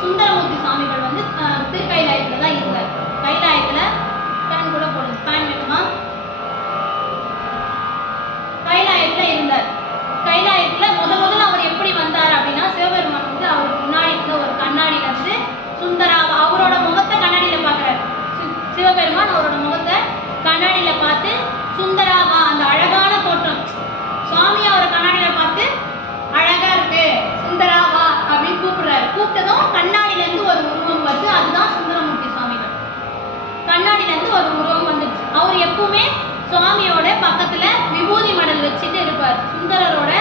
சுந்தரமூர்த்தி சுவாமிகள் வந்து திருக்கைலாயத்துல தான் இருந்தார். கைலாயத்துல பேன் கூட போடுங்க, பேன் வேணுமா? கைலாயத்துல இருந்தார். கைலாயத்துல முதல்ல அவர் எப்படி வந்தார் அப்படின்னா, சிவபெருமான் வந்து அவருக்கு முன்னாடி இருந்த ஒரு கண்ணாடியில இருந்து சுந்தரா அவரோட முகத்தை கண்ணாடியில பாக்குறாரு. சிவபெருமான் அவரோட முகத்தை கண்ணாடியில பார்த்து சுந்தராவா, அந்த அழகான தோற்றம், சுவாமி அவரை கண்ணாடியில பார்த்து அழகா இருக்கு சுந்தராவா அப்படின்னு கூப்பிடுறாரு. கூப்பிட்டதும் கண்ணாடியில இருந்து ஒரு உருவம் வருது, அதுதான் சுந்தரமூர்த்தி சுவாமிகள். கண்ணாடியில இருந்து ஒரு உருவம் வந்துச்சு. அவர் எப்பவுமே சுவாமியோட பக்கத்துல விபூதி மடல் வச்சுட்டு இருப்பார். சுந்தரரோட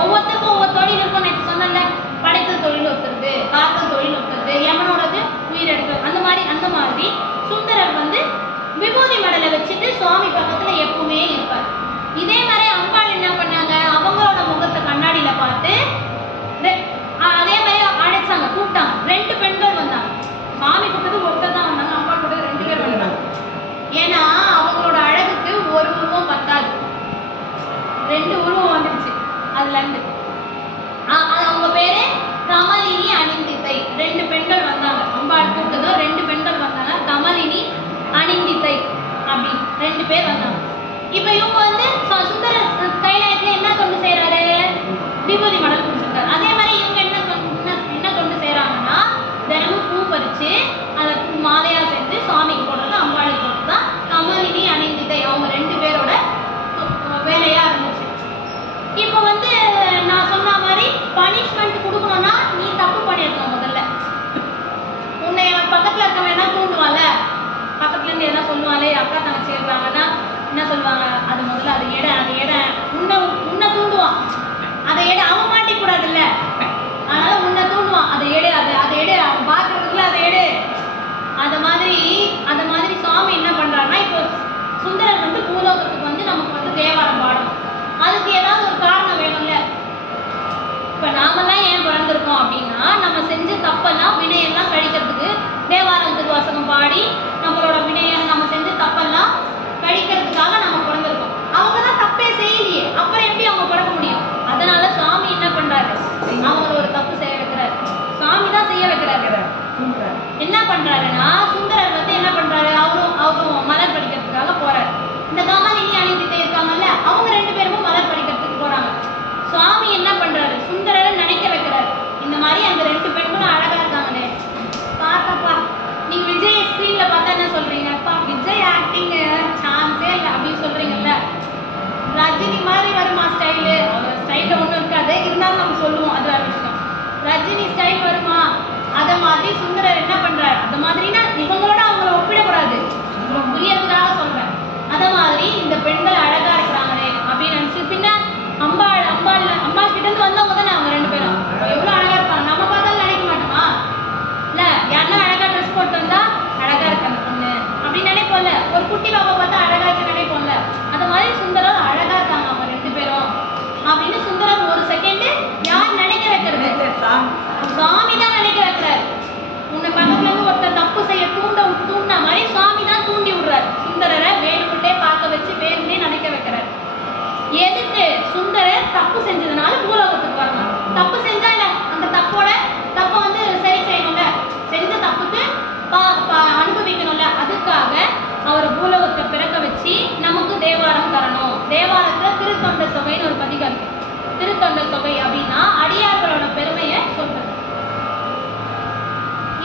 ஒவ்வொருத்தருக்கும் ஒவ்வொரு தொழில் இருக்கும். நான் சொன்னல, படைத்தல் தொழில் ஒத்துறது, காத்தல் தொழில் ஒத்துறது, யமனோடது உயிர் எடுக்கிறது, அந்த மாதிரி சுந்தரர் வந்து விபூதி மடலை வச்சுட்டு சுவாமி பக்கத்துல எப்பவுமே இருப்பார். இதே மாதிரி அம்பாள் என்ன பண்ணாங்க, அவங்களோட முகத்தை கண்ணாடியில பார்த்து அதே மாதிரி அழைச்சாங்க, கூப்பிட்டாங்க. 2 பெண்கள் வந்தாங்க. சாமி கூப்பிட்டது ஒருத்தர் தான் வந்தாங்க, அம்பாள் கூப்பிட்டது 2 பேர் வந்தாங்க. ஏன்னா அவங்களோட அழகுக்கு ஒரு உருவம் பத்தாது, 2 உருவம் வந்துடுச்சு அதுல இருந்து. அவங்க பேரு கமலினி அணிந்தித்தை. 2 பெண்கள் வந்தாங்க, அம்பாள் கூப்பிட்டதும் 2 பெண்கள் வந்தாங்க, கமலினி அணிந்தித்தை அப்படி 2 பேர் வந்தாங்க. இப்ப இவங்க வந்து சுந்தர கைலாயத்துல என்ன கொண்டு செய்யறாரு, விபூதி மடல் குடிச்சிருக்காரு. அதே மாதிரி இவங்க என்ன கொண்டு செய்யறாங்கன்னா, தினமும் பூ பறிச்சு அதை மாலையா செஞ்சு சுவாமிக்கு போடுறது, அம்பாளுக்கு போடுறது தான் கமலினி அணிந்தித்தை அவங்க 2 பேரோட வேலையா இருந்துச்சு. இப்போ வந்து நான் சொன்ன மாதிரி பனிஷ்மெண்ட் கொடுக்கணும்னா, நீ தப்பு பண்ணிருக்க, முதல்ல உன்னை பக்கத்துல இருக்கவன் என்ன தூண்டுவான்ல, பக்கத்துல இருந்து என்ன சொல்லுவாங்களே, அக்கா தங்கச்சி இருக்காங்கன்னா என்ன சொல்லுவாங்க, அது முதல்ல அதை எட உன்னை தூண்டுவான், அதை எடு, அவன் மாட்டிக்கூடாது இல்ல, அதனால உன்னை தூண்டுவான், அதை எடு அவன் பாக்குறதுக்குள்ள அதை எடு. அந்த மாதிரி சுவாமி என்ன பண்றாருன்னா, இப்போ சுந்தரர் வந்து பூலோகத்துக்கு வந்து நமக்கு வந்து தேவாரம் பாடணும். அதுக்கு ஏதாவது ஒரு காரணம் வேணும்ல. இப்ப நாமெல்லாம் ஏன் பிறந்திருக்கோம் அப்படின்னா, நம்ம செஞ்ச தப்பெல்லாம் வினையெல்லாம் கழிக்கிறதுக்கு தேவாரம் திருவாசகம் பாடி நம்மளோட வினையை, நம்ம செஞ்ச தப்பெல்லாம் கழிக்கிறதுக்காக நம்ம பிறந்திருக்கோம். அவங்க தான் தப்பே செய்யலையே, அப்புறம் எப்படி அவங்க பிறக்க முடியும்? அதனால சுவாமி என்ன பண்றாரு, அவங்கள ஒரு தப்பு செய்ய வைக்கிறாரு. சுவாமி தான் செய்ய வைக்கிறாரு. என்ன பண்றாருன்னா, சுந்தரர் வந்து என்ன பண்றாரு, அவரும் மலர் படிக்கிறதுக்காக போறாரு. இந்த கமலினி அணிந்தித்தை இருக்காங்கல்ல, அவங்க 2 பேரும் மலர் படிக்கிறதுக்கு போறாங்க. சுவாமி என்ன பண்றாரு, சுந்தரரை நினைக்க வைக்கிறாரு. இந்த மாதிரி அந்த 2 பெண்களும் அழகா இருக்காங்களே, பார்த்தப்பா நீங்க விஜய் ஸ்கிரீன்ல பார்த்தா என்ன சொல்றீங்க, அப்பா விஜய் ஆக்டிங் சான்ஸே இல்லை அப்படின்னு சொல்றீங்கல்ல. ரஜினி மாதிரி வருமா ஸ்டைலு, அவர் ஸ்டைல ஒன்றும் இருக்காது, இருந்தாலும் நம்ம சொல்லுவோம், அது வேற விஷயம். ரஜினி ஸ்டைல் வருமா, அத மாதிரி சுந்தரர் என்ன பண்றாரு, அந்த மாதிரினா இவங்களோட அவங்கள ஒப்பிடக்கூடாது, புரியறதுக்காக சொல்றேன். அத மாதிரி இந்த பெண்கள் அழகா இருக்கிறாங்களே அப்படின்னு நினைச்சு, பின்ன அம்பாள் கிட்ட இருந்து வந்தவங்க தானே அவங்க 2 பேரும், எவ்வளவு அழகா இருப்பாங்க, நம்ம பார்த்தாலும் நினைக்க மாட்டோமா இல்ல, யாருன்னா அழகா ட்ரெஸ் போட்டு வந்தா அழகா இருக்கு அந்த பொண்ணு அப்படின்னு நினைப்போம்ல, ஒரு குட்டி பாப்பா பார்த்தா அழகா இருக்கு நினைப்போம்ல. அந்த மாதிரி சுந்தரர் அழகா இருக்காங்க அவங்க 2 பேரும் அப்படின்னு சுந்தரர் ஒரு செகண்ட் யார் நினைக்க வைக்கிறது, சுவாமி தான் நினைக்க வைக்கிறாரு. உன்னை பக்கத்துல இருந்து ஒருத்தர் தப்பு செய்ய தூண்ட மாதிரி சுவாமி தான் தூண்டி விடுறாரு. சுந்தரரை வேணும்ட்டே பார்க்க வச்சு வேணும்னே நினைக்க வைக்கிறாரு. எதுக்கு, சுந்தரர் தப்பு செஞ்சதுனால பூலோகத்துக்கு வரணும். தப்பு செஞ்சா இல்ல, அந்த தப்பை வந்து சரி செய்யணும்ல, செஞ்ச தப்புக்கு அனுபவிக்கணும்ல, அதுக்காக அவரை பூலோகத்தை பிறக்க வச்சு நமக்கு தேவாரம் தரணும். தேவாரத்துல திருத்தொண்ட தொகைன்னு ஒரு பதிகம் இருக்கு. திருத்தொண்ட தொகை அப்படின்னா அடியார்களோட பெருமையை சொல்றது.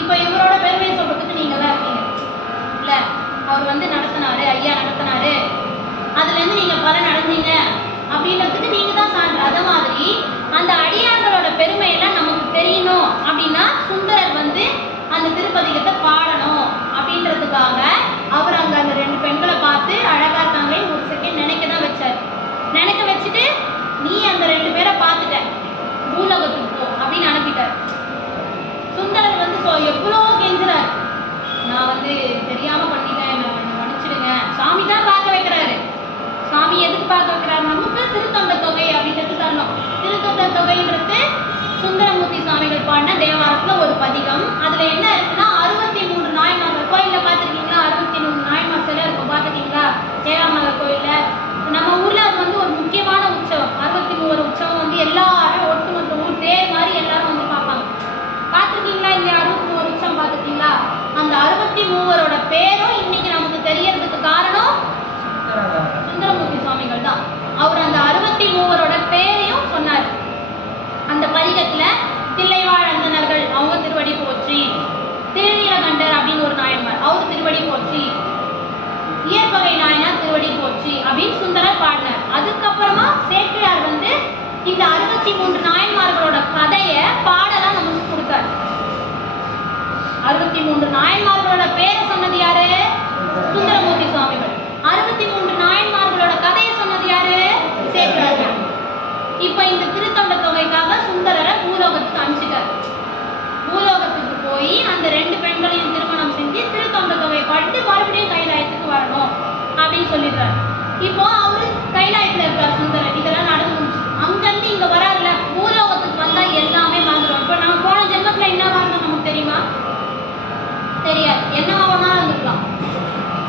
இப்ப இவரோட பெருமையை சொல்றதுக்கு நீங்க தான் இருக்கீங்க இல்ல, அவர் வந்து நடத்தினாரு, ஐயா நடத்தினாரு, அதுல இருந்து நீங்க பலன் அடைஞ்சீங்க அப்படின்றதுக்கு நீங்க தான் சான்று. அத மாதிரி அந்த அடியார்களோட பெருமையெல்லாம் நமக்கு தெரியணும் அப்படின்னா சுந்தரர் வந்து அந்த திருப்பதிகத்தை பாடணும் அப்படின்றதுக்காக அவர் அங்க அந்த 2 பெண்களை பார்த்து அழகா இருக்காங்களே ஒரு செகண்ட் நினைக்க தான் வச்சாரு. நினைக்க வச்சுட்டு நீ அந்த 2 பேரை பார்த்துட்ட, பூலோகத்துக்கு போ அப்படின்னு அனுப்பிட்டார். சுந்தரர் வந்து எவ்வளோ கெஞ்சுறாரு, நான் வந்து தெரியாம பண்ணிட்டேன், நான் கொஞ்சம் மன்னிச்சிடுங்க. சாமி தான் பார்க்க வைக்கிறாரு. சாமி எதுக்கு பார்க்க வைக்கிறாரு, நமக்கு திருத்தொண்ட தொகை அப்படின்றது தரணும். திருத்தொண்ட தொகைன்றது சுந்தரமூர்த்தி சுவாமிகள் பாடின தேவாரத்துல ஒரு பதிகம். அதுல என்ன இருக்குன்னா 63 நாயன்மார்கள். கோயில்ல பார்த்துருக்கீங்களா, 63 நாயன்மார் சிலை இருக்கும், பார்த்துருக்கீங்களா ஏகாமலர் கோயில்ல. நம்ம ஊர்ல அது வந்து ஒரு முக்கியமான உற்சவம். 63 உற்சவம் வந்து எல்லாரும் ஒட்டுமொத்த ஊர் தேர் மாதிரி எல்லாரும் வந்து பார்ப்பாங்க. பார்த்துருக்கீங்களா சொல்லிடுறாரு. இப்போ அவரு கைலாயத்துல இருக்காரு சுந்தரர். இதெல்லாம் நடந்து முடிச்சு அங்கிருந்து இங்க வராருல, பூலோகத்துக்கு வந்தா எல்லாமே மறந்துடும். இப்போ நான் போன ஜென்மத்துல என்ன வாழ்ந்தோம் நமக்கு தெரியுமா? தெரியாது. என்னவா வேணாலும் இருந்திருக்கலாம்,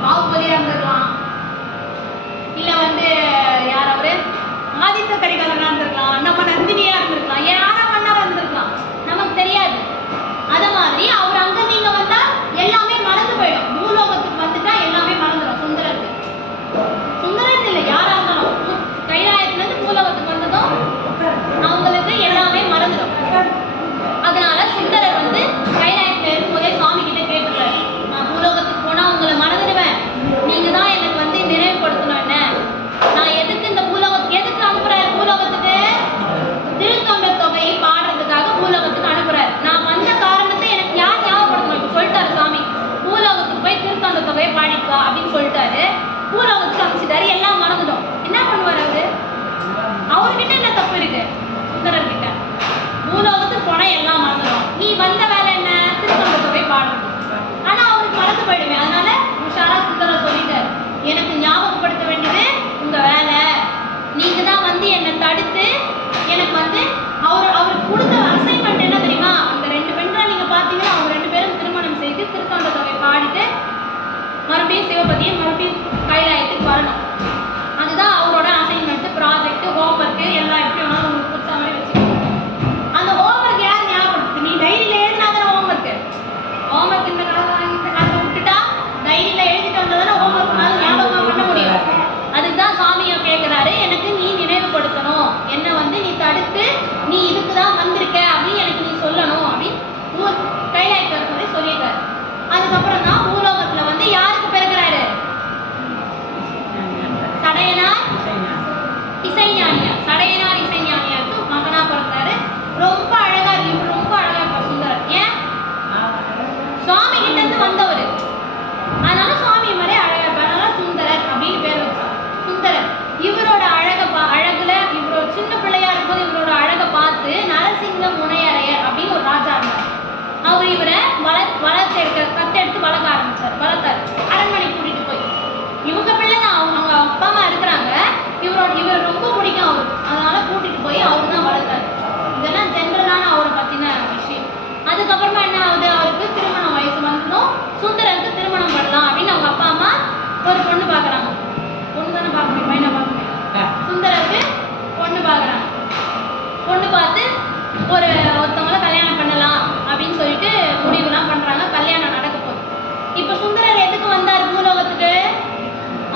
பாகுபலியா இருந்திருக்கலாம், இல்ல யார் அவரு ஆதித்த கரிகாலனா இருந்திருக்கலாம், நம்ம நந்தினியா இருந்திருக்கலாம், யாரா வேணாலும் இருந்திருக்கலாம், நமக்கு தெரியாது. அத மாதிரி அவர் அங்க நீங்க வந்தா எல்லாமே மறந்து போயிடும். பூலோகத்துக்கு வந்துட்டா எல்லாமே மறந்துடும். சுந்தரன் இல்ல, யாரா இருந்தாலும் கைலாயத்துல இருந்து பூலோகத்துக்கு வந்ததும் அவங்களுக்கு எல்லாமே மறந்துடும். அதனால சுந்தரர் கைலாயத்துல இருக்கும்போதே சுவாமி கிட்ட கேட்டுறாரு, நான் பூலோகத்துக்கு போனா உங்களை மறந்துடுவேன், நீங்க தான் எனக்கு நினைவுபடுத்தணும். என்ன நான் எதுக்கு இந்த எதுக்கு அனுப்புறாரு பூலோகத்துக்கு? திருத்தொண்ட தொகையை பாடுறதுக்காக பூலோகத்துக்கு அனுப்புறாரு. நான் வந்த காரணத்தை எனக்கு யார் ஞாபகப்படுத்தணும்? இப்ப சொல்லிட்டாரு சாமி, பூலோகத்துக்கு போய் திருத்தொண்ட தொகையை பாடிப்பா அப்படின்னு சொல்லிட்டாரு. பூலோகத்துக்கு அனுப்பிச்சிட்டாரு. எல்லாம் மறந்துடும். என்ன பண்ணுவார் அவர்கிட்ட என்ன தப்பு இருக்கு? சுந்தரர் கிட்ட பூலோகத்துக்கு போனா எல்லாம் மறந்துடும், நீ வந்த வேலை என்ன? திருத்தொண்ட தொகை பாடுறது. ஆனா அவருக்கு மறந்து போயிடுவேன். அதனால உஷாரா சுந்தரர் சொல்லிட்டாரு, எனக்கு ஞாபகப்படுத்த வேண்டியது உங்க வேலை, நீங்க தான் என்னை தடுத்து எனக்கு அவருக்கு கொடுத்த அசைன்மெண்ட் என்ன தெரியுமா? அந்த 2 பெண்களை நீங்க பாத்தீங்கன்னா அவங்க 2 பேரும் திருமணம் செய்து திருத்தொண்ட தொகை பாடிட்டு மறுபடியும் சிவபதியை மறுபடியும் கைலாயத்துக்கு வரணும். அதுதான் அவரோட அசைன்மெண்ட், ப்ராஜெக்ட், ஹோம்ஒர்க் எல்லாம் எப்படி வேணாலும் உங்களுக்கு பிடிச்ச மாதிரி வச்சுக்கோங்க. அந்த ஹோம்ஒர்க் யார் ஞாபகப்படுத்து? நீ டைரியில எழுதினாதான ஹோம்ஒர்க் இந்த காலத்தை விட்டுட்டா டைரியில எழுதிட்டு வந்ததானே ஹோம்ஒர்க் ஞாபகமா பண்ண முடியும். அதுதான் சாமியை கேட்கிறாரு, எனக்கு நீ நினைவுபடுத்தணும், என்ன நீ தடுத்து நீ இதுக்குதான் வந்திருக்க அப்படின்னு எனக்கு நீ சொல்லணும் அப்படின்னு கைலாயத்துல இருக்கும்போதே சொல்லியிருக்காரு. அதுக்கப்புறம் தான் பூலோகத்துல யாருக்கு பிறகுறாரு? சடையனார் இசைஞானியார். சடையனார் இசைஞானியாருக்கு மகனா பிறந்தாரு. ரொம்ப அழகா இருக்கு, ரொம்ப அழகா இருப்பார் சுந்தரர். ஏன்? சுவாமி கிட்ட இருந்து வந்தவர், அதனால சுவாமி மாதிரி அழகா இருப்பார். அதனால சுந்தரர் அப்படின்னு பேர் வச்சார். சுந்தரர் இவரோட அழகுல இவரோட சின்ன பிள்ளையா இருக்கும்போது இவரோட அழகை பார்த்து நரசிங்க முனையரையர் அப்படின்னு ஒரு ராஜா இருந்தார். அவர் இவரை கத்தெடுத்து வளர்க்க ஆரம்பிச்சார். வளர்த்தாரு. அரண்மனை கூட்டிட்டு போய் இவங்க பிள்ளை தான், அவங்க அப்பா அம்மா இருக்கிறாங்க, இவர் ரொம்ப பிடிக்கும் அவருக்கு, அதனால கூட்டிட்டு போய் அவரு தான் வளர்த்தாரு. இதெல்லாம் ஜென்ரலான அவரை பத்தின விஷயம். அதுக்கப்புறமா என்ன ஆகுது? அவருக்கு திருமண வயசு வந்ததும் சுந்தரருக்கு திருமணம் பண்ணலாம் அப்படின்னு அவங்க அப்பா அம்மா ஒரு பொண்ணு பாக்குறாங்க. பொண்ணு தானே பார்க்க முடியும், பையனை பார்க்க முடியும். சுந்தரருக்கு பொண்ணு பாக்குறாங்க. பொண்ணு பார்த்து ஒருத்தவங்கள கல்யாணம் பண்ணலாம் அப்படின்னு சொல்லிட்டு முடிவுலாம் பண்றாங்க. கல்யாணம் நடக்க போகுது. இப்ப சுந்தரர் எதுக்கு வந்தார் பூலோகத்துக்கு?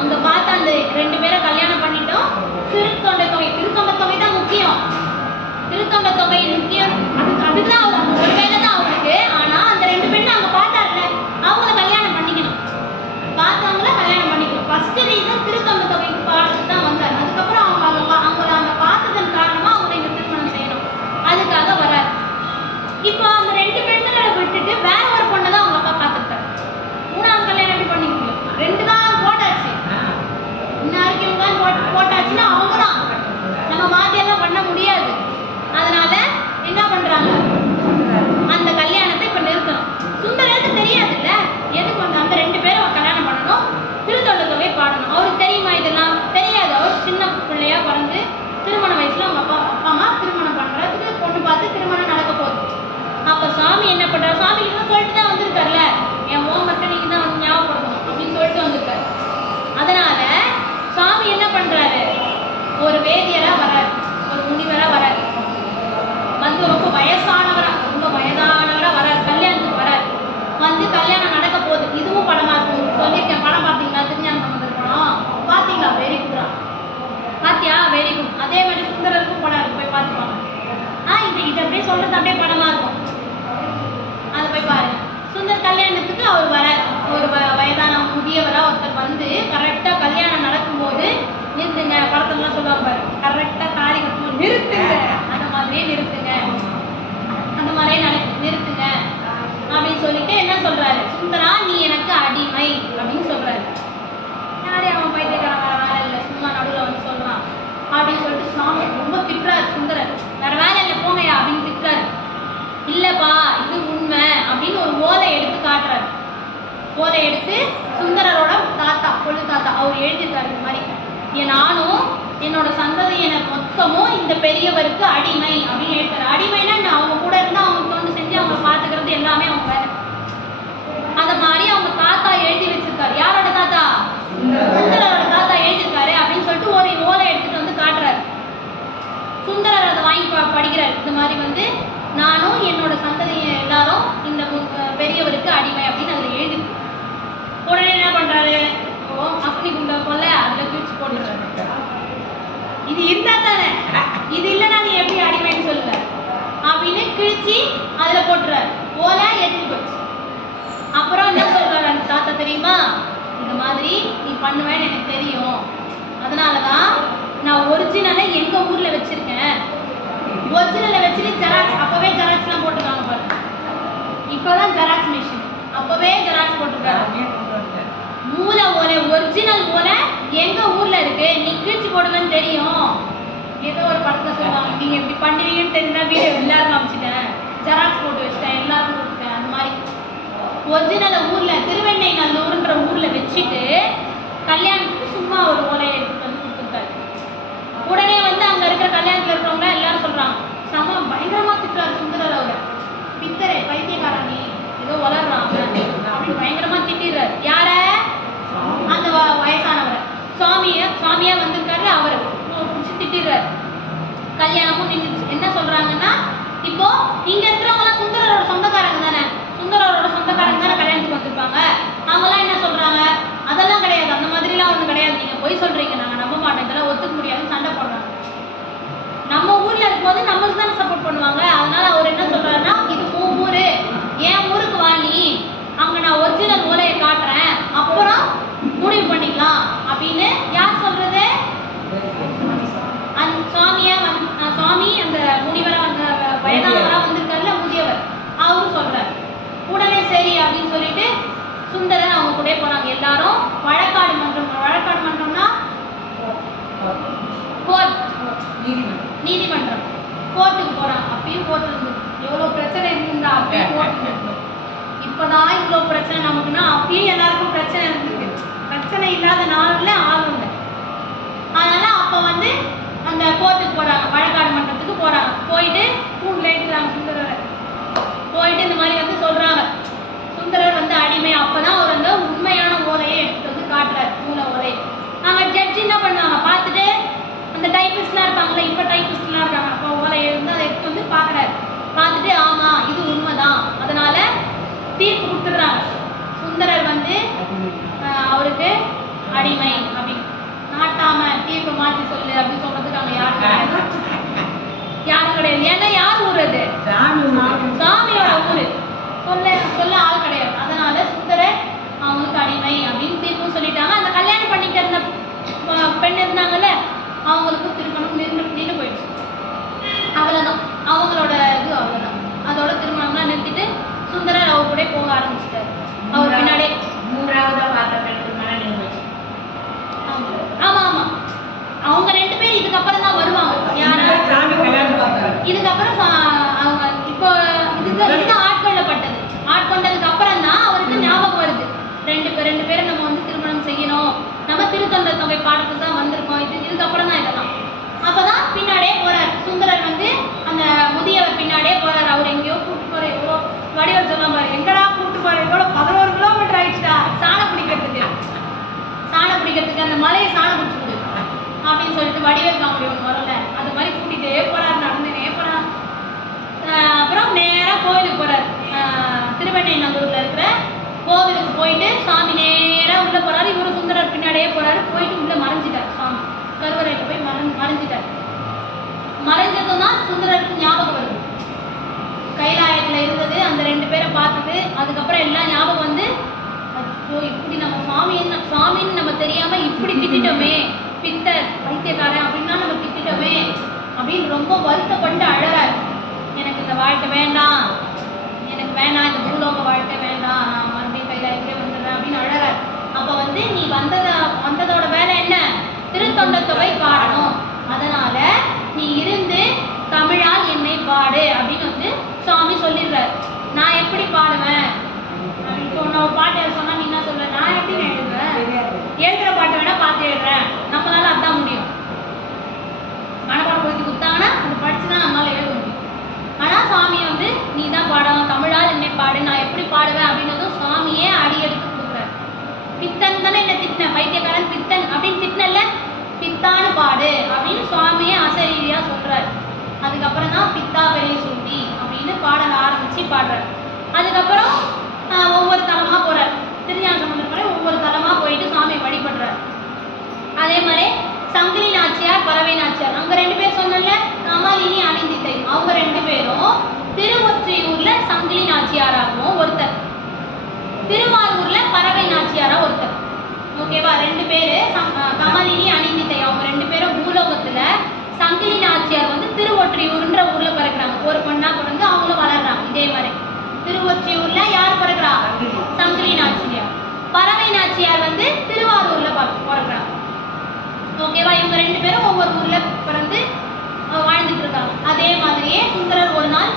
அங்க பார்த்த அந்த 2 பேரை கல்யாணம் பண்ணிட்டோம். திருத்தொண்ட தொகை தான் முக்கியம். திருத்தொண்ட தொகை முக்கியம். அதுதான் ஒரு வேலை தான் அவருக்கு. ஆனா அந்த 2 பெண்ணை அங்க பார்த்தாருல, அவங்கள கல்யாணம் பண்ணிக்கணும். பார்த்தவங்கள கல்யாணம் பண்ணிக்கணும். ஃபர்ஸ்ட் ரீசன் திருத்தொண்ட தொகைக்கு பாடத்துக்கு தான் வந்தார். அதுக்கப்புறம் அவங்கள அங்க பார்த்ததன் காரணமா அவங்களை இங்க திருமணம் செய்யணும், அதுக்காக வராரு. இப்போ அந்த 2 பெண்களை விட்டுட்டு வேற ஒரு பொண்ணை தான் அவங்க அப்பா பார்த்துட்டாரு. 3ஆவது கல்யாணம் எப்படி பண்ணிக்க முடியும்? 2 தான் போட்டாச்சு. இன்னாருக்கு போட்டாச்சுன்னா அவங்க தான், நம்ம மாத்தியெல்லாம் பண்ண முடியாது. அதனால என்ன பண்றாங்க? அந்த கல்யாணத்தை இப்ப நிறுத்தணும். சுந்தரருக்கு தெரியாதுல்ல எதுக்கு அந்த 2 பேரும் கல்யாணம் பண்ணணும், திருத்தொண்ட தொகை பாடணும். அவருக்கு தெரியுமா? இதெல்லாம் தெரியாது. அவர் சின்ன பிள்ளையா பிறந்து திருமண வயசுல அவங்க அப்பா அம்மா திருமணம் பண்றதுக்கு பொண்ணு பார்த்து திருமணம் நடக்க போகுது. அப்ப சாமி என்ன பண்றாரு? சாமி கிட்ட சொல்லிட்டு தான் வந்திருக்காருல்ல, என் ஹோம்ஒர்க்கை நீங்க தான் ஞாபகப்படுத்தணும் அப்படின்னு சொல்லிட்டு வந்திருக்காரு. அதனால சாமி என்ன பண்றாரு? எழுதியிருக்காரு இந்த மாதிரி, நானும் என்னோட சந்ததியினர் மொத்தமும் இந்த பெரியவருக்கு அடிமை அப்படின்னு எழுதுறாரு. அடிமைனா அவங்க கூட இருந்தா அவங்க வந்து செஞ்சு அவங்க பார்த்துக்கிறது எல்லாமே அவங்க வேலை. அத மாதிரி அவங்க தாத்தா எழுதி வச்சிருக்காரு. யாரோட தாத்தா? சுந்தரரோட தாத்தா எழுதியிருக்காரு அப்படின்னு சொல்லிட்டு ஒரு ஓலை எடுத்துட்டு வந்து காட்டுறாரு. சுந்தரர் அதை வாங்கி படிக்கிறார். இந்த மாதிரி வந்து நானும் என்னோட சந்ததியை எல்லாரும் இந்த பெரியவருக்கு அடிமை அப்படின்னு அதில் எழுதி. உடனே என்ன பண்றாரு? அக்னி குண்ட கொல்ல அதுல கிழிச்சு போட்டுறாரு. இது இருந்தா தானே, இது இல்லைன்னா நீ எப்படி அடிமைன்னு சொல்லுவ அப்படின்னு கிழிச்சு அதுல போட்டுறாரு. ஓலை எடுத்து போச்சு. அப்புறம் என்ன சொல்றாரு அந்த தாத்தா தெரியுமா? இந்த மாதிரி நீ பண்ணுவேன்னு எனக்கு தெரியும், அதனாலதான் நான் ஒரிஜினலை எங்க ஊர்ல வச்சிருக்கேன். ஒரிஜினலை வச்சுட்டு ஜெராக்ஸ், அப்பவே ஜெராக்ஸ் எல்லாம் போட்டுருக்காங்க பாருங்க. இப்பதான் ஜெராக்ஸ் மிஷின், அப்பவே ஜெராக்ஸ் போட்டுருக்காங்க. மூல ஓலை, ஒரிஜினல் ஓலை எங்க ஊர்ல இருக்கு, நீ கிழிச்சு போடுவேன்னு தெரியும். ஏதோ ஒரு படத்துல சொல்லுவாங்க, நீங்க இப்படி பண்ணுவீங்கன்னு தெரிஞ்சா வீடியோ எல்லாரும் காமிச்சிட்டேன், ஜெராக்ஸ் போட்டு வச்சிட்டேன், எல்லாரும் கொடுத்துட்டேன். அந்த மாதிரி ஒரிஜினல் ஊர்ல திருவெண்ணை நல்லூர்ன்ற ஊர்ல வச்சுட்டு கல்யாணத்துக்கு சும்மா ஒரு ஓலையை எடுத்துட்டு வந்து கொடுத்துருக்காரு. உடனே வந்து அங்க இருக்கிற கல்யாணத்துல இருக்கிறவங்க எல்லாரும் சொல்றாங்க, செம பயங்கரமா திட்டுறாரு சுந்தரர். அவரை பித்தரே, பைத்தியக்காரன், நீ ஏதோ வளர்றான் அப்படின்னு பயங்கரமா திட்டிடுறாரு. யார? அந்த வயசானவரை, சுவாமியா வந்திருக்காரு, அவரை பிடிச்சி திட்டிடுறாரு. கல்யாணமும் நின்றுச்சு. என்ன சொல்றாங்கன்னா, இப்போ இங்க இருக்கிறவங்க எல்லாம் சுந்தரரோட சொந்தக்காரங்க தானே, சுந்தரரோட சொந்தக்காரங்க தானே கல்யாணத்துக்கு வந்திருப்பாங்க. அவங்கெல்லாம் என்ன சொல்றாங்க, அதெல்லாம் கிடையாது, அந்த மாதிரிலாம் ஒன்றும் கிடையாது, நீங்க போய் சொல்றீங்க, நாங்க நம்ப மாட்டோம், இதெல்லாம் ஒத்துக்க முடியாதுன்னு சண்டை போடுறாங்க. நம்ம ஊர்ல இருக்கும்போது நம்மளுக்கு தானே சப்போர்ட் பண்ணுவாங்க. அதனால அவர் என்ன சொல்றாருன்னா, இது உன் ஊரு, என் ஊருக்கு வா நீ, அங்க நான் ஒரிஜினல் ஓலையை காட்டுறேன், அப்புறம் முடிவு பண்ணிக்கலாம் அப்படின்னு. யார் சொல்றது? அந்த சுவாமி அந்த முனிவரா அந்த வயதானவரா வந்திருக்காருல, முதியவர், அவரும் சொல்றாரு. உடனே சரி அப்படின்னு சொல்லிட்டு சுந்தரன் அவங்க கூட போறாங்க. எல்லாரும் வழக்காடு மன்றம்னா கோர்ட், நீதிமன்றம், கோர்ட்டுக்கு போறாங்க. அப்பயும் கோர்ட் இருந்து எவ்வளவு பிரச்சனை இருந்திருந்தா அப்பயும் கோர்ட். இப்பதான் இவ்வளவு பிரச்சனை நமக்குன்னா, அப்பயும் எல்லாருக்கும் பிரச்சனை இருந்திருக்கு. பிரச்சனை இல்லாத நாள்ல ஆள் உண்டு. அதனால அப்ப வந்து அந்த கோர்ட்டுக்கு போறாங்க, வழக்காடு மன்றத்துக்கு போறாங்க. போயிட்டு கூண்டுல இருக்கிறாங்க சுந்தரரை. போயிட்டு இந்த மாதிரி வந்து சொல்றாங்க, சுந்தரர் வந்து அடிமை. அப்பதான் அவர் அந்த உண்மையான ஓலையை எடுத்துட்டு வந்து காட்டுறாரு, மூல ஓலை. நாங்க ஜட்ஜி என்ன பண்ணுவாங்க, பார்த்துட்டு அந்த டைப்பிஸ்ட்லாம் இருப்பாங்களே, இப்போ டைப்பிஸ்ட்லாம் இருக்காங்க, அப்போ ஓலையை இருந்து அதை எடுத்து வந்து பார்க்குறாரு. பார்த்துட்டு ஆமா இது உண்மைதான், அதனால தீர்ப்பு கொடுத்துடுறாங்க. சுந்தரர் வந்து அவருக்கு அடிமை அப்படின்னு. நாட்டாம தீர்ப்பை மாற்றி சொல்லு அப்படின்னு சொல்றதுக்கு அவங்க யாரும் கிடையாது. ஏன்னா யார் ஊர் அது? சாமியோட ஊரு, சொல்ல ஆள் கிடையாது. அதனால சுந்தரர் அவங்களுக்கு அடிமை அப்படின்னு தீர்ப்பும் சொல்லிட்டாங்க. அந்த கல்யாணம் பண்ணிக்க இருந்த பெண் இருந்தாங்கல்ல, அவங்களுக்கு திருமணம் நின்று போயிடுச்சு. அவ்வளவுதான் அவங்களோட இது, அவ்வளவுதான். அதோட திருமணம்லாம் நிறுத்திட்டு சுந்தரர் அவர் கூட போக ஆரம்பிச்சிட்டாரு. அவர் பின்னாடியே மூன்றாவது ஆமா ஆமா அவங்க 2 பேர் இதுக்கப்புறம் தான் வருவாங்க. யாரா இதுக்கப்புறம் அவங்க இப்போ இதுக்கு ஆட்கொள்ளப்பட்டது. ஆட்கொண்டதுக்கு அப்புறம் தான் அவருக்கு ஞாபகம் வருது, ரெண்டு பேரும் நம்ம வந்து திருமணம் செய்யணும், நம்ம திருத்தொண்ட தொகை பாடத்துக்கு தான் வந்திருக்கோம், இதுக்கப்புறம் தான் இதெல்லாம். அப்பதான் பின்னாடியே போறாரு சுந்தரர் வந்து, அந்த முதியவர் பின்னாடியே போறாரு. அவர் எங்கேயோ கூப்பிட்டு போற, எவ்வளோ வடிவர் சொல்ல பாரு, எங்கடா கூப்பிட்டு போற, எவ்வளோ 11 கிலோமீட்டர் ஆயிடுச்சுடா சாணம் பிடிக்கிறதுக்கு அந்த மலையை சாணம் பிடிச்சிருக்கு அப்படின்னு சொல்லிட்டு வடிவேல் காமெடி ஒன்று வரல, அது மாதிரி கூட்டிகிட்டே போறாரு, நடந்துனே போறாரு. அப்புறம் நேராக கோவிலுக்கு போறாரு. திருவெண்ணை நல்லூர்ல இருக்கிற கோவிலுக்கு போயிட்டு சாமி நேராக உள்ள போறாரு. இவரு சுந்தரர் பின்னாடியே போறாரு. போயிட்டு உள்ள மறைஞ்சிட்டார் சாமி, கருவறையில போய் மறைஞ்சிட்டார். மறைஞ்சதும் தான் சுந்தரருக்கு ஞாபகம் வருது, கைலாயத்துல இருந்தது அந்த 2 பேரை பார்த்தது. அதுக்கப்புறம் எல்லாம் ஞாபகம் வந்து, இப்படி நம்ம சாமின்னு நம்ம தெரியாம இப்படி திட்டோமே, பித்தர் பைத்தியக்காரன் அப்படின்னா நம்ம திட்டோமே அப்படின்னு ரொம்ப வருத்தப்பட்டு அழறாரு. எனக்கு இந்த வாழ்க்கை வேண்டாம், எனக்கு வேண்டாம், இந்த பூலோக வாழ்க்கை வேண்டாம், நான் மறுபடியும் கைலாயத்திலே வந்துடுறேன் அப்படின்னு அழறாரு. அப்ப வந்து நீ வந்ததோட வேலை என்ன? திருத்தொண்ட தொகை பாடணும், அதனால நீ இருந்து தமிழால் என்னை பாடு அப்படின்னு வந்து சுவாமி சொல்லிடுறாரு. நான் எப்படி பாடுவேன் அப்படின்னு சொன்ன ஒரு பாட்டு எழுத சொன்னா நீ என்ன சொல்ற? நான் எப்படி எழுதுவேன்? எழுதுற பாட்டு வேணா பார்த்து எழுதுறேன் அதுக்கப்புறம் தான் பித்தா பெரிய சுருதி அப்படின்னு பாடல் ஆரம்பிச்சு பாடுறாரு. அதுக்கப்புறம் ஒவ்வொரு தலமாக போறார். திருஞான சம்பந்தர் ஒவ்வொரு தலமாக போயிட்டு சாமியை வழிபடுறார். அதே மாதிரி சங்கிலி நாச்சியார், பறவை நாச்சியார், அங்க 2 பேர் சொன்னல, கமலினி அணிந்தித்தை, அவங்க 2 பேரும் திருவொற்றியூர்ல சங்கிலி நாச்சியாராகவும் ஒருத்தர், திருவாரூர்ல பறவை நாச்சியாரா ஒருத்தர். ஓகேவா? 2 பேரு கமலினி அணிந்தித்தை, அவங்க 2 பேரும் பூலோகத்துல சங்கிலி நாச்சியார் வந்து திருவொற்றியூர்ன்ற ஊர்ல பிறக்கிறாங்க. ஒரு பொண்ணா பிறந்து அவங்களும் வளர்றாங்க. இதே மாதிரி திருவொற்றியூர்ல யார் பிறக்கிறா? சங்கிலி நாச்சியார். பறவை நாச்சியார் வந்து திருவாரூர்ல பிறக்கிறாங்க. ஓகேவா? இவங்க 2 பேரும் ஒவ்வொரு ஊர்ல பிறந்து வாழ்ந்துட்டு இருக்காங்க. அதே மாதிரியே சுந்தரர் ஒரு நாள்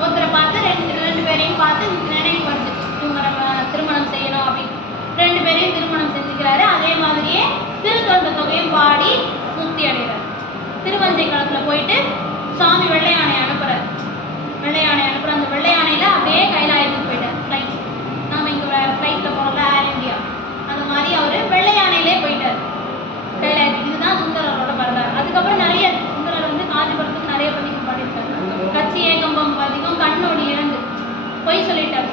ஒருத்தரை பார்த்து ரெண்டு பேரையும் பார்த்து நினைவு வருது, இவங்க நம்ம திருமணம் செய்யணும் அப்படின்னு. 2 பேரையும் திருமணம் செஞ்சுக்கிறாரு. அதே மாதிரியே திருத்தொண்ட தொகையும் பாடி முக்தி அடைகிறார். திருவஞ்சை காலத்துல போயிட்டு சுவாமி வெள்ளை யானை அனுப்புறாரு. அந்த வெள்ளை யானையில அப்படியே கைலாயத்துக்கு போயிட்டார். ஃப்ளைட், நாம இங்க ஃப்ளைட்ல போறோம்ல, ஏர் இந்தியா, அந்த மாதிரி அவரு வெள்ளை யானையிலே போயிட்டார் கைலாயத்துக்கு. இதுதான் சுந்தரரோட வரலாறு. அதுக்கப்புறம் நிறைய சுந்தரர் வந்து காஞ்சிபுரத்துக்கு நிறைய பதிகம் பாடியிருக்காரு. கச்சி ஏகம்பம் பதிகம், கண்ணோடி இறந்து பொய் சொல்லிட்டார்.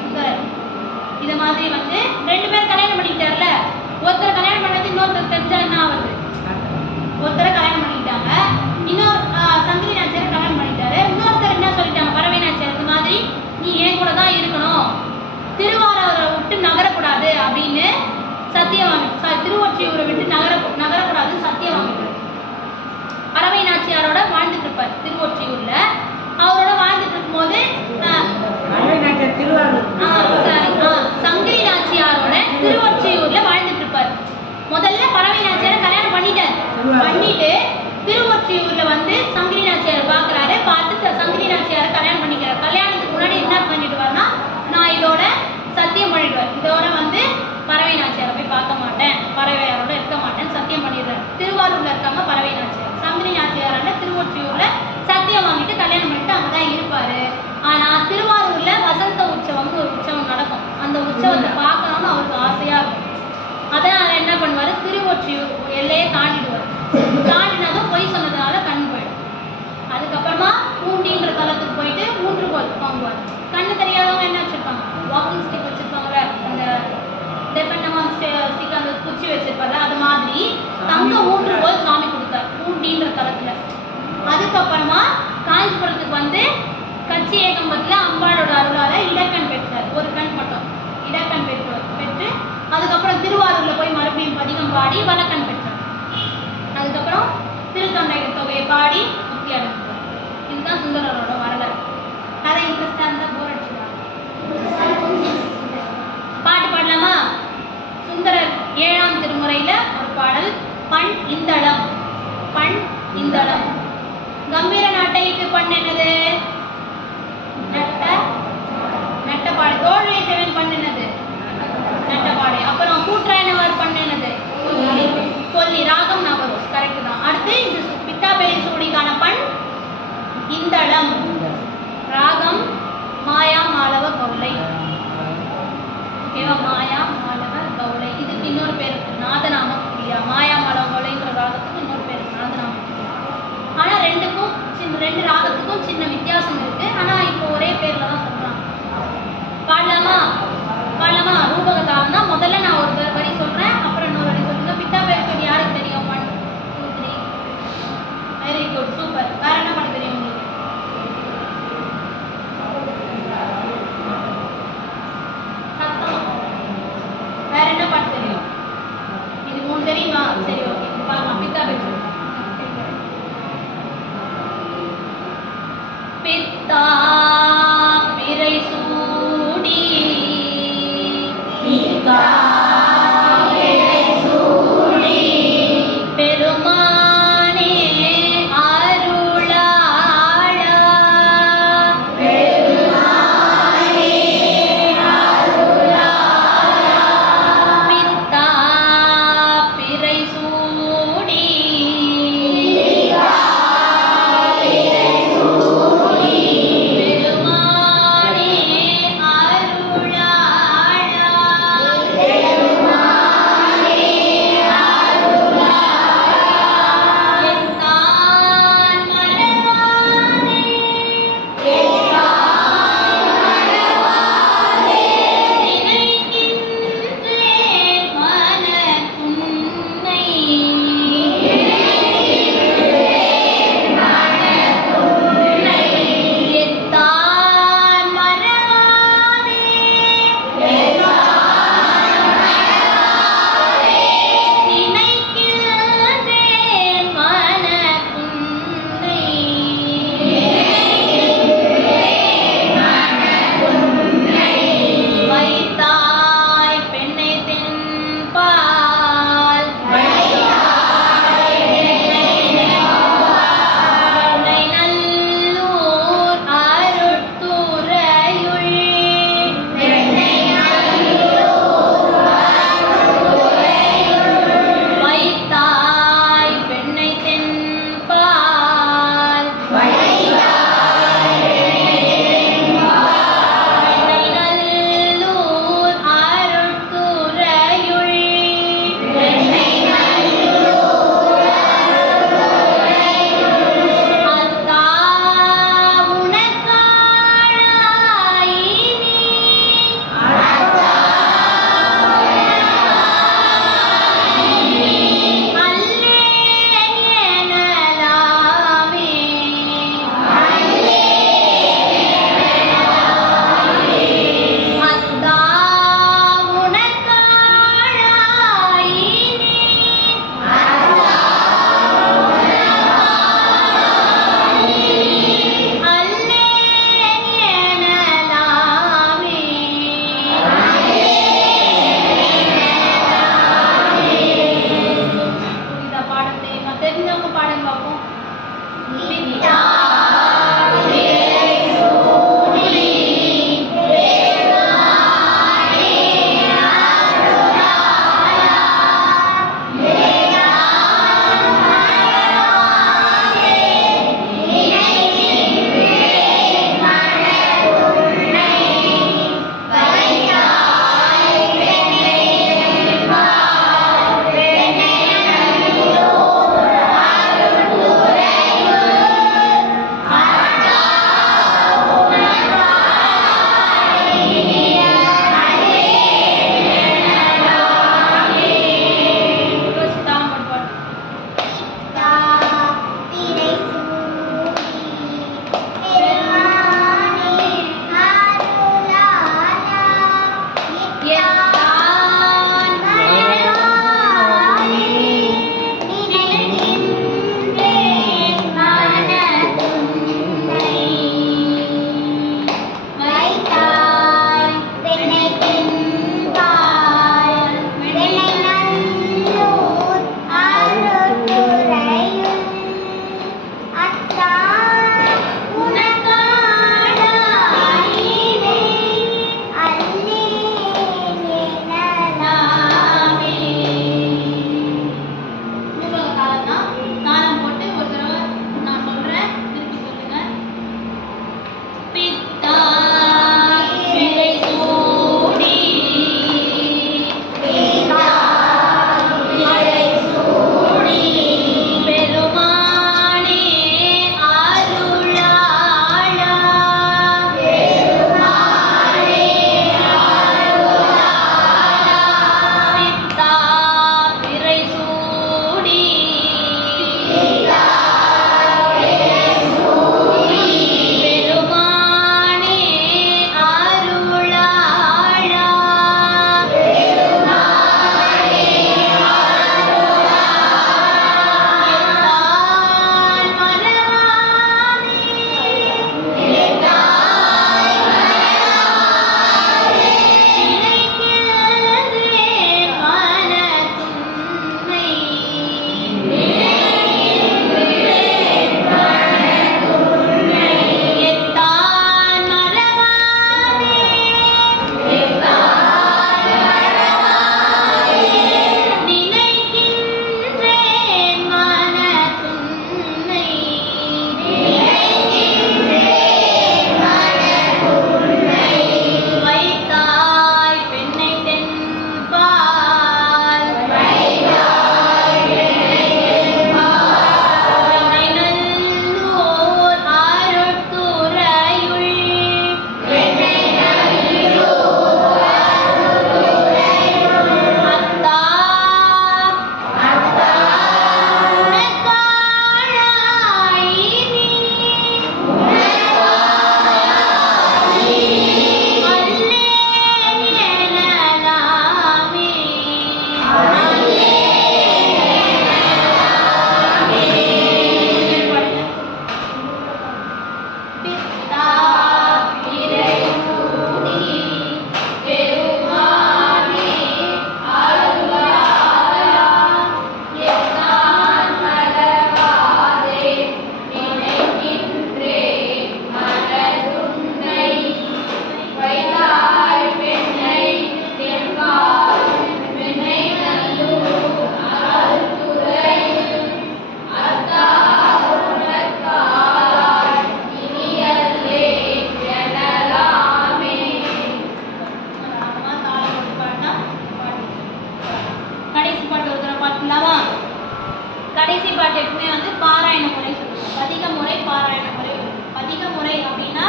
கடைசி பாட்டு எப்பவுமே வந்து பாராயண முறை சொல்லுவோம். பதிக முறை, பாராயண முறை. பதிக முறை அப்படின்னா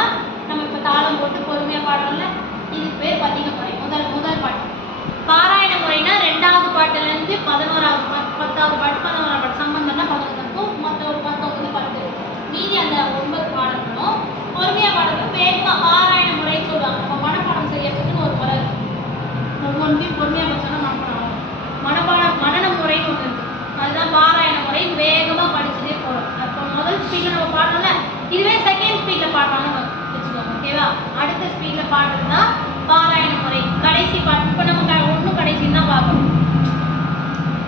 நம்ம இப்போ தாளம் போட்டு பொறுமையாக பாடுறோம்ல, இதுக்கு பேர் பதிக முறை. முதல் பாட்டு. பாராயண முறைனா 2வது பாட்டுலேருந்து 11வது பாட்டு, 10வது பாட்டு, 11வது பாட்டு சம்பந்தம்னா 11 இருக்கும். மற்ற ஒரு 19, 10 மீதி அந்த 9 பாடல்களும் பொறுமையாக பாடுறது வேகமாக பாராயண முறைன்னு சொல்லுவாங்க. நம்ம மனப்பாடம் செய்யறதுக்குன்னு ஒரு முறை இருக்கும். ஒவ்வொன்றையும் பொறுமையாக வச்சோன்னா மனன முறைன்னு ஒன்று இருக்குது. அதுதான் பாராயண முறை. வேகமாக படிச்சுட்டே போகிறோம். அப்போ முதல் ஸ்பீடில் நம்ம பாடுறோம்ல, இதுவே செகண்ட் ஸ்பீடில் பாடுறாங்கன்னு வச்சுக்கோங்க. ஓகேவா? அடுத்த ஸ்பீடில் பாடுறதுனா பாராயண முறை. கடைசி பாட்டு இப்போ நம்ம ஒன்றும் கடைசின்னு தான் பார்க்கணும்.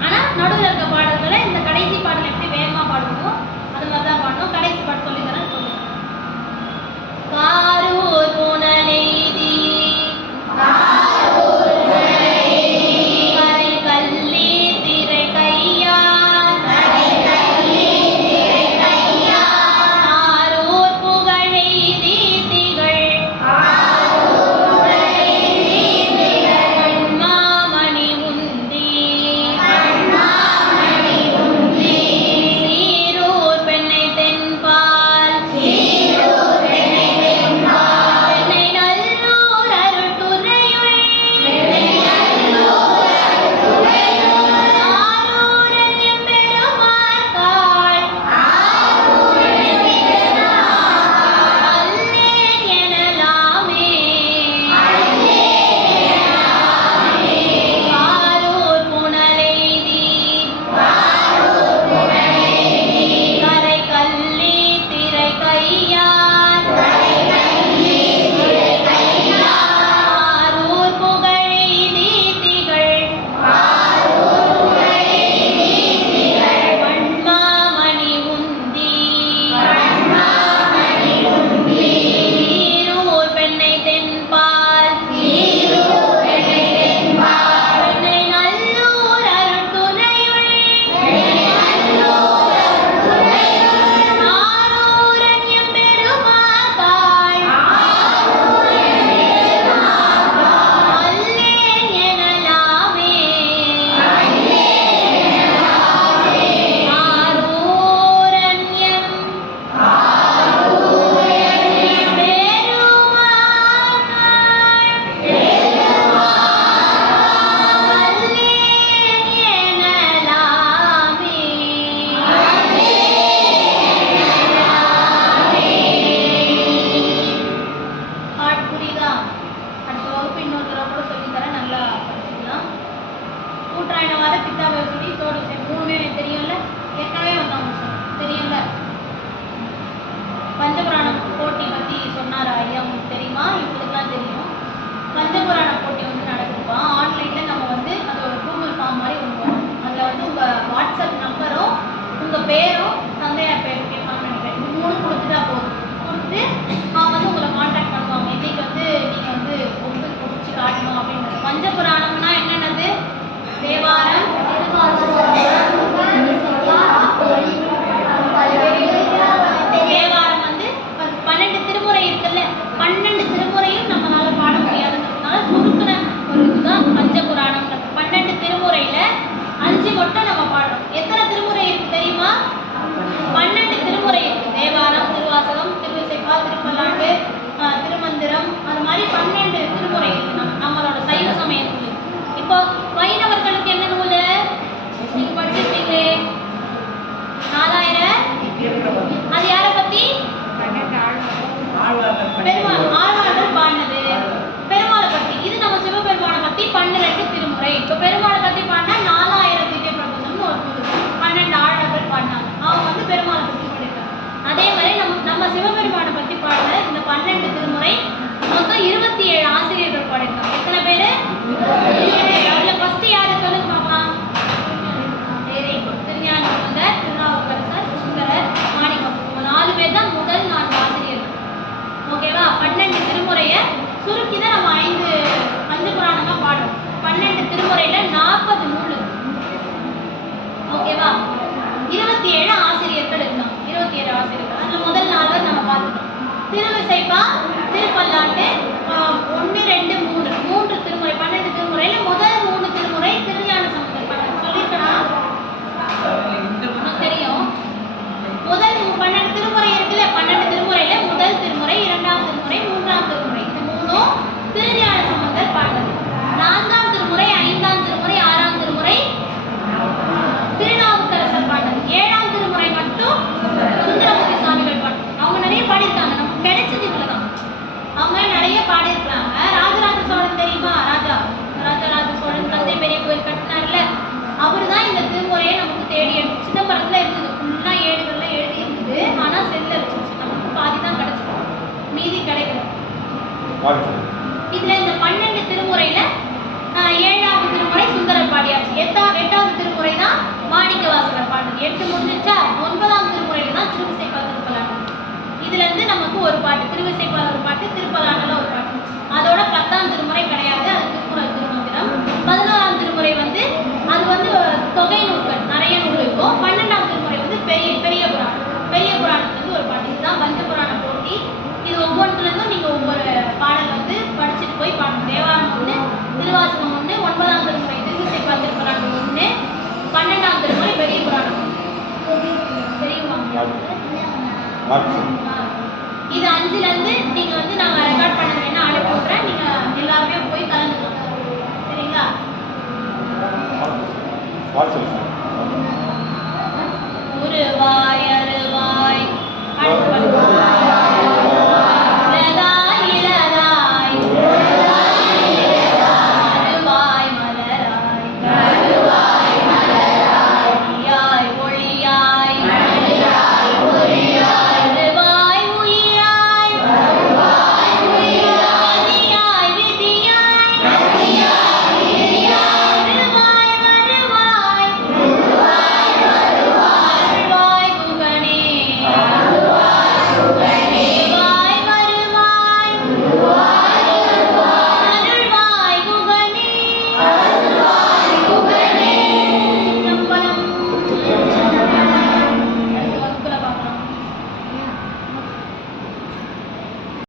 ஆனால் நடுவில் இருக்க பாடல்களை இந்த கடைசி பாடல் எப்படி வேகமாக பாடுவோமோ அது மாதிரி தான் பாடணும். கடைசி பாட்டு சொல்லித்தரேன் சொல்லுங்கள். காரூர் புனலெய்தி பஞ்சபுராணம் போட்டி பற்றி சொன்னார் ஐயா, உங்களுக்கு தெரியுமா? இவங்களுக்குலாம் தெரியும். பஞ்சபுராண போட்டி வந்து நடக்குதுப்பா. ஆன்லைனில் நம்ம வந்து அது ஒரு கூகுள் ஃபார்ம் மாதிரி ஒன்று வரும். அதில் வந்து உங்கள் வாட்ஸ்அப் நம்பரும் உங்கள் பேரும் தந்தையார் பேரும் கேட்பாங்கன்னு நினைக்கிறேன். இது 3 கொடுத்துட்டா போதும். கொடுத்து அவங்க வந்து உங்களை கான்டாக்ட் பண்ணுவாங்க. இன்றைக்கி வந்து நீங்கள் வந்து முடிச்சு காட்டணும் அப்படின்றது. பஞ்சபுராணம்னா என்னென்னது? தேவாரம், தேவாரம் வந்து 12 திருமுறை இருக்குல்ல, 12 திருமுறையும் நம்மளால பாட முடியாதுன்றதுனால சுருக்கின ஒரு இதுதான் பஞ்சபுராணம். 12 திருமுறையில 5 மட்டும் நம்ம பாடுறோம். எத்தனை திருமுறை இருக்கு தெரியுமா? 12 திருமுறை இருக்கு. தேவாரம், திருவாசகம், திருவிசைப்பா, திருப்பல்லாண்டு, திருமந்திரம், அது மாதிரி 12 திருமுறை இருக்கு நம்மளோட சைவ சமயத்துக்கு. இப்போ வைணவர்களுக்கு என்ன நூல் நீங்க படிச்சிருக்கீங்களே? 4000. அது யாரை பத்தி? பெருமாள், ஆழ்வார்கள் பாடினது பெருமாளை பத்தி. இது நம்ம சிவபெருமானை பத்தி 12 திருமுறை. இப்போ பெருமாளை பத்தி பாடினா 4000 திவ்ய பிரபந்தம்னு ஒரு நூல். 12 ஆழ்வார்கள் பாடினாங்க. அவங்க வந்து பெருமாளை பத்தி பாடிருக்காங்க. அதே மாதிரி நம்ம சிவபெருமானை பத்தி பாடுற இந்த 12 திருமுறை மொத்தம் 27 ஆசிரியர்கள் பாடிருக்காங்க. எத்தனை பேரு? 27. அதுல ஃபர்ஸ்ட் யாரு சொல்லுங்க பாக்கலாம்? திருஞான சம்பந்தர், திருநாவுக்கரசர், சுந்தரர், மாணிக்கம். 4 பேர் தான் முதல் 4 ஆசிரியர்கள். ஓகேவா? 12 திருமுறையை சுருக்கி தான் நம்ம 5 பஞ்சபுராணமா பாடுறோம். 12 திருமுறையில 40 நூல். ஓகேவா? 27 ஆசிரியர்கள் இருக்காங்க. 27 ஆசிரியர்கள். அதுல முதல் 4 நம்ம பார்த்துட்டோம். திருவிசைப்பா, திருப்பல்லாண்டு 1, 2, 3 திருமுறை. 12 திருமுறையில முதல் 3 திருமுறை திருஞான சம்பந்தர் பாடுறாங்க. சொல்லியிருக்கா? தெரியும். வார்த்தை சொல்லுங்க.